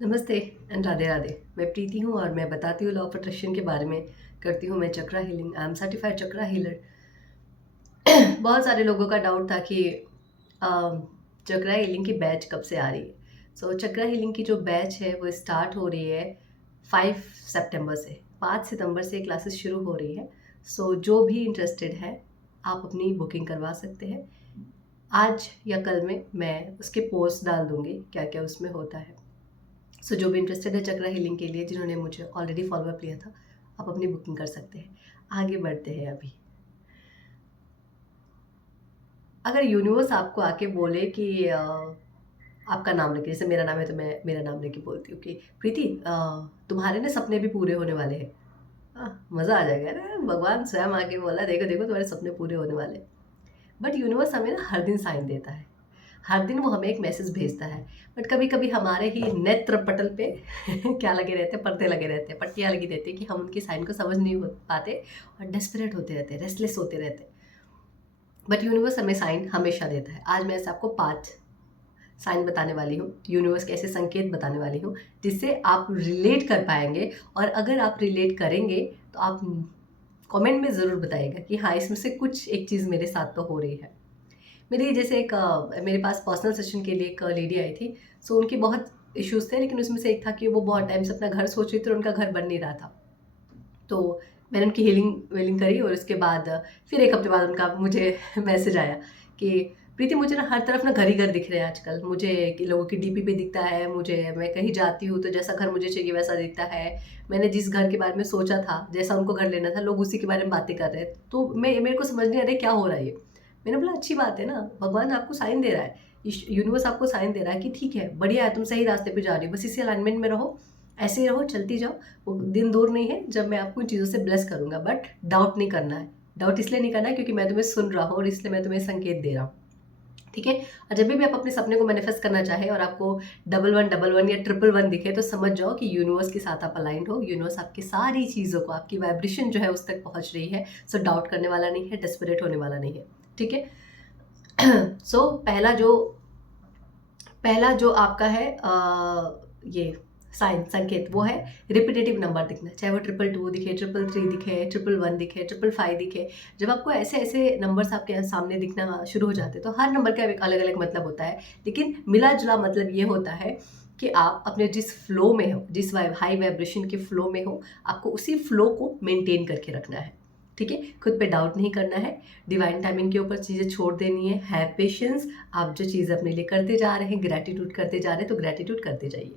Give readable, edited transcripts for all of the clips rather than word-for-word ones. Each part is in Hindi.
नमस्ते एंड राधे राधे। मैं प्रीति हूँ और मैं बताती हूँ लॉ ऑफ अट्रैक्शन के बारे में। करती हूँ मैं chakra healing. I am certified chakra healer. बहुत सारे लोगों का डाउट था कि चक्रा हीलिंग की बैच कब से आ रही है। चक्रा हीलिंग की जो बैच है वो स्टार्ट हो रही है 5 सितंबर से। 5 सितंबर से क्लासेस शुरू हो रही है। जो भी इंटरेस्टेड है आप अपनी बुकिंग करवा सकते हैं। आज या कल में मैं उसके पोस्ट डाल दूँगी क्या क्या उसमें होता है। जो भी इंटरेस्टेड है चक्रा हीलिंग के लिए, जिन्होंने मुझे ऑलरेडी फॉलोअप लिया था, आप अपनी बुकिंग कर सकते हैं। आगे बढ़ते हैं अभी। अगर यूनिवर्स आपको आके बोले कि आपका नाम लेके, जैसे मेरा नाम है तो मैं मेरा नाम लेके बोलती हूँ कि प्रीति तुम्हारे ना सपने भी पूरे होने वाले हैं। मज़ा आ जाएगा ना, भगवान स्वयं आके बोला देखो देखो तुम्हारे सपने पूरे होने वाले हैं। बट यूनिवर्स हमें ना हर दिन साइन देता है। हर दिन वो हमें एक मैसेज भेजता है। बट कभी कभी हमारे ही नेत्र पटल पे क्या लगे रहते हैं, पर्दे लगे रहते हैं, पट्टियाँ लगी रहती है कि हम उनकी साइन को समझ नहीं हो पाते और डेस्परेट होते रहते हैं, रेस्टलेस होते रहते हैं। बट यूनिवर्स हमें साइन हमेशा देता है। आज मैं ऐसे आपको 5 साइन बताने वाली हूँ, यूनिवर्स के ऐसे संकेत बताने वाली हूँ जिससे आप रिलेट कर पाएंगे। और अगर आप रिलेट करेंगे तो आप कमेंट में ज़रूर बताइएगा कि हाँ, इसमें से कुछ एक चीज़ मेरे साथ तो हो रही है। मेरी जैसे मेरे पास पर्सनल सेशन के लिए एक लेडी आई थी। उनके बहुत इश्यूज़ थे, लेकिन उसमें से एक था कि वो बहुत टाइम से अपना घर सोच रही थी और उनका घर बन नहीं रहा था। तो मैंने उनकी हीलिंग वीलिंग करी और उसके बाद फिर 1 हफ्ते बाद उनका मुझे मैसेज आया कि प्रीति मुझे ना हर तरफ ना घर ही घर दिख रहे हैं आजकल। मुझे कि लोगों की डीपी पे दिखता है, मुझे मैं कहीं जाती हूँ तो जैसा घर मुझे चाहिए वैसा दिखता है। मैंने जिस घर के बारे में सोचा था, जैसा उनको घर लेना था, लोग उसी के बारे में बातें कर रहे हैं। तो मेरे को समझ नहीं आ रहा है क्या हो रहा है ये। मैंने बोला अच्छी बात है ना, भगवान आपको साइन दे रहा है, यूनिवर्स आपको साइन दे रहा है कि ठीक है, बढ़िया है, तुम सही रास्ते पे जा रही हो, बस इसी अलाइनमेंट में रहो, ऐसे ही रहो, चलती जाओ। वो दिन दूर नहीं है जब मैं आपको इन चीज़ों से ब्लेस करूंगा। बट डाउट नहीं करना है। डाउट इसलिए नहीं करना है क्योंकि मैं तुम्हें सुन रहा हूँ और इसलिए मैं तुम्हें संकेत दे रहा हूँ। ठीक है। और जब भी आप अपने सपने को मैनिफेस्ट करना चाहे और आपको 1111 या 111 दिखे तो समझ जाओ कि यूनिवर्स के साथ आप अलाइंड हो। यूनिवर्स आपकी सारी चीज़ों को, आपकी वाइब्रेशन जो है उस तक पहुंच रही है। डाउट करने वाला नहीं है, डेस्परेट होने वाला नहीं है। ठीक है। पहला जो आपका है ये साइन संकेत वो है रिपीटेटिव नंबर दिखना। चाहे वो 222 दिखे, 333 दिखे, 111 दिखे, 555 दिखे। जब आपको ऐसे ऐसे नंबर्स आपके सामने दिखना शुरू हो जाते हैं तो हर नंबर का एक अलग अलग मतलब होता है, लेकिन मिला जुला मतलब ये होता है कि आप अपने जिस फ्लो में हो, जिस हाई वाइब्रेशन के फ्लो में हो, आपको उसी फ्लो को मेंटेन करके रखना है। ठीक है। खुद पे डाउट नहीं करना है। डिवाइन टाइमिंग के ऊपर चीज़ें छोड़ देनी है पेशेंस। आप जो चीज़ अपने लिए करते जा रहे हैं, ग्रैटिट्यूड करते जा रहे हैं, तो ग्रैटिट्यूड करते जाइए।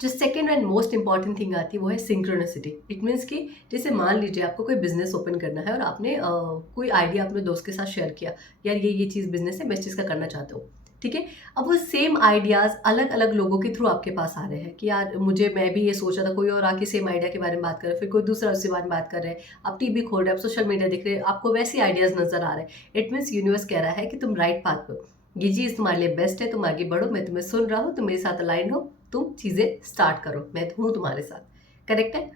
जो second and most important thing आती है वो है सिंक्रोनिसिटी। इट मीन्स कि जैसे मान लीजिए आपको कोई बिजनेस ओपन करना है और आपने कोई आइडिया अपने दोस्त के साथ शेयर किया, यार ये चीज़ बिजनेस है, मैं इस चीज़ का करना चाहता हूँ। ठीक है। अब वो सेम आइडियाज़ अलग अलग लोगों के थ्रू आपके पास आ रहे हैं कि यार मैं भी ये सोच रहा था, कोई और आके सेम आइडिया के बारे में बात कर रहे हैं, फिर कोई दूसरा उसके बारे में बात कर रहे हैं, आप टीवी खोल रहे हैं, आप सोशल मीडिया देख रहे हैं, आपको वैसे आइडियाज़ नजर आ रहे हैं। इट मीन्स यूनिवर्स कह रहा है कि तुम राइट पाथ पर हो, ये चीज़ तुम्हारे लिए बेस्ट है, तुम आगे बढ़ो, मैं तुम्हें सुन रहा हूँ, तुम मेरे साथ अलाइन हो, तुम चीज़ें स्टार्ट करो, मैं हूँ तुम्हारे साथ। करेक्ट है।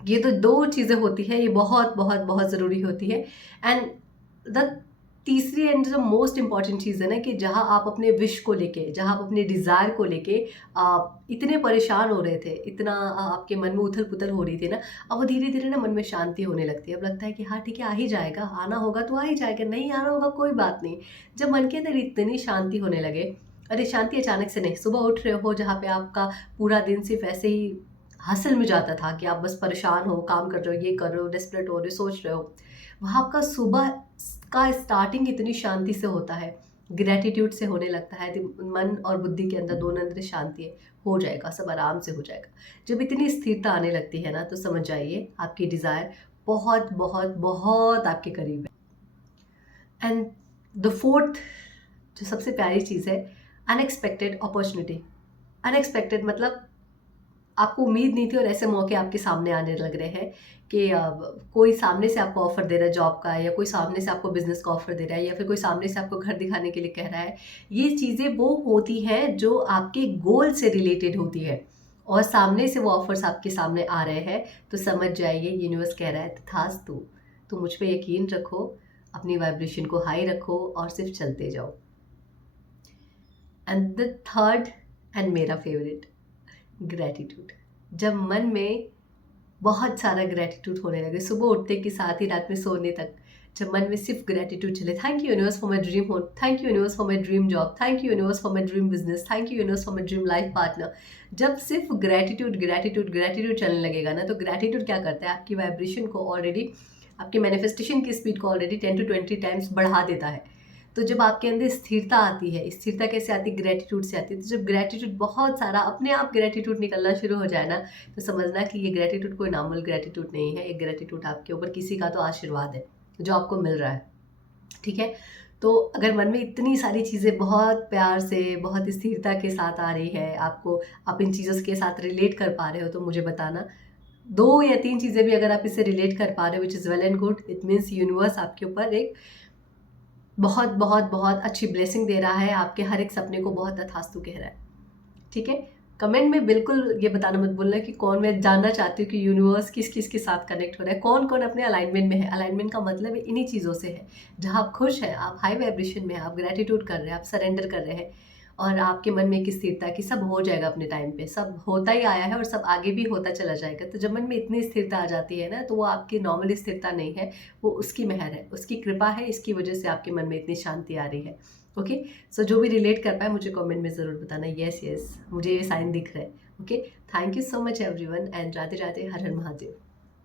ये तो दो चीज़ें होती है, ये बहुत बहुत बहुत ज़रूरी होती है। एंड द तीसरी एंड जो मोस्ट इंपॉर्टेंट चीज़ है ना, कि जहाँ आप अपने विश को लेके, जहाँ आप अपने डिज़ायर को लेके इतने परेशान हो रहे थे, इतना आपके मन में उथल पुथल हो रही थी ना, अब वो धीरे धीरे ना मन में शांति होने लगती है। अब लगता है कि हाँ ठीक है, आ ही जाएगा, आना होगा तो आ ही जाएगा, नहीं आना होगा कोई बात नहीं। जब मन के अंदर इतनी शांति होने लगे, अरे शांति अचानक से नहीं, सुबह उठ रहे हो जहाँ पे आपका पूरा दिन सिर्फ ऐसे ही हसल में जाता था कि आप बस परेशान हो, काम कर रहे हो, ये कर रहे हो, डेस्परेट हो रहे हो, सोच रहे हो, वहाँ आपका सुबह का स्टार्टिंग इतनी शांति से होता है, ग्रेटिट्यूड से होने लगता है। तो मन और बुद्धि के अंदर दोनों अंदर शांति है, हो जाएगा, सब आराम से हो जाएगा। जब इतनी स्थिरता आने लगती है ना, तो समझ जाइए आपकी डिज़ायर बहुत बहुत बहुत आपके करीब है। एंड द फोर्थ जो सबसे प्यारी चीज़ है, अनएक्सपेक्टेड अपॉर्चुनिटी। अनएक्सपेक्टेड मतलब आपको उम्मीद नहीं थी और ऐसे मौके आपके सामने आने लग रहे हैं कि कोई सामने से आपको ऑफर दे रहा है जॉब का, या कोई सामने से आपको बिजनेस का ऑफर दे रहा है, या फिर कोई सामने से आपको घर दिखाने के लिए कह रहा है। ये चीज़ें वो होती हैं जो आपके गोल से रिलेटेड होती है, और सामने से वो ऑफर्स आपके सामने आ रहे हैं, तो समझ जाइए यूनिवर्स कह रहा है तथास्तु, तो मुझ पे यकीन रखो, अपनी वाइब्रेशन को हाई रखो और सिर्फ चलते जाओ। एंड द थर्ड एंड मेरा फेवरेट, ग्रैटिट्यूड। जब मन में बहुत सारा ग्रैटिट्यूड होने लगे, सुबह उठते के साथ ही रात में सोने तक, जब मन में सिर्फ ग्रैटिट्यूड चले, thank you universe for my dream home, thank you universe for my dream job, thank you universe for my dream business, thank you universe for my dream life partner. जब सिर्फ ग्रैटिट्यूड ग्रैटिट्यूड ग्रैटिट्यूड चलने लगेगा ना, तो ग्रैटिट्यूड क्या करता है, आपकी वाइब्रेशन को ऑलरेडी, आपकी मैनिफेस्टेशन की स्पीड को ऑलरेडी 10 to 20 टाइम्स बढ़ा देता है। तो जब आपके अंदर स्थिरता आती है, स्थिरता कैसे आती है, ग्रैटिट्यूड से आती है। तो जब ग्रैटिट्यूड बहुत सारा अपने आप ग्रैटिट्यूड निकलना शुरू हो जाए ना, तो समझना कि ये ग्रैटिट्यूड कोई नॉर्मल ग्रैटिट्यूड नहीं है, एक ग्रैटिट्यूड आपके ऊपर किसी का तो आशीर्वाद है जो आपको मिल रहा है। ठीक है, तो अगर मन में इतनी सारी चीज़ें बहुत प्यार से, बहुत स्थिरता के साथ आ रही है आपको, आप इन चीज़ों के साथ रिलेट कर पा रहे हो, तो मुझे बताना। 2 या 3 चीज़ें भी अगर आप इससे रिलेट कर पा रहे हो, which is well and good, it means universe आपके ऊपर एक बहुत बहुत बहुत अच्छी ब्लेसिंग दे रहा है, आपके हर एक सपने को बहुत तथास्तु कह रहा है। ठीक है, कमेंट में बिल्कुल ये बताना मत भूलना कि कौन, मैं जानना चाहती हूँ कि यूनिवर्स किस किस के साथ कनेक्ट हो रहा है, कौन कौन अपने अलाइनमेंट में है। अलाइनमेंट का मतलब इन्हीं चीज़ों से है, जहाँ आप खुश हैं, आप हाई वाइब्रेशन में हैं, आप ग्रेटिट्यूड कर रहे हैं, आप सरेंडर कर रहे हैं, और आपके मन में एक स्थिरता कि सब हो जाएगा अपने टाइम पे, सब होता ही आया है और सब आगे भी होता चला जाएगा। तो जब मन में इतनी स्थिरता आ जाती है ना, तो वो आपकी नॉर्मल स्थिरता नहीं है, वो उसकी मेहर है, उसकी कृपा है, इसकी वजह से आपके मन में इतनी शांति आ रही है। ओके, सो जो भी रिलेट कर पाए मुझे कमेंट में ज़रूर बताना। यस यस, मुझे ये साइन दिख रहा है। Okay, thank you so much everyone, and Radhe Radhe, her her Mahadev.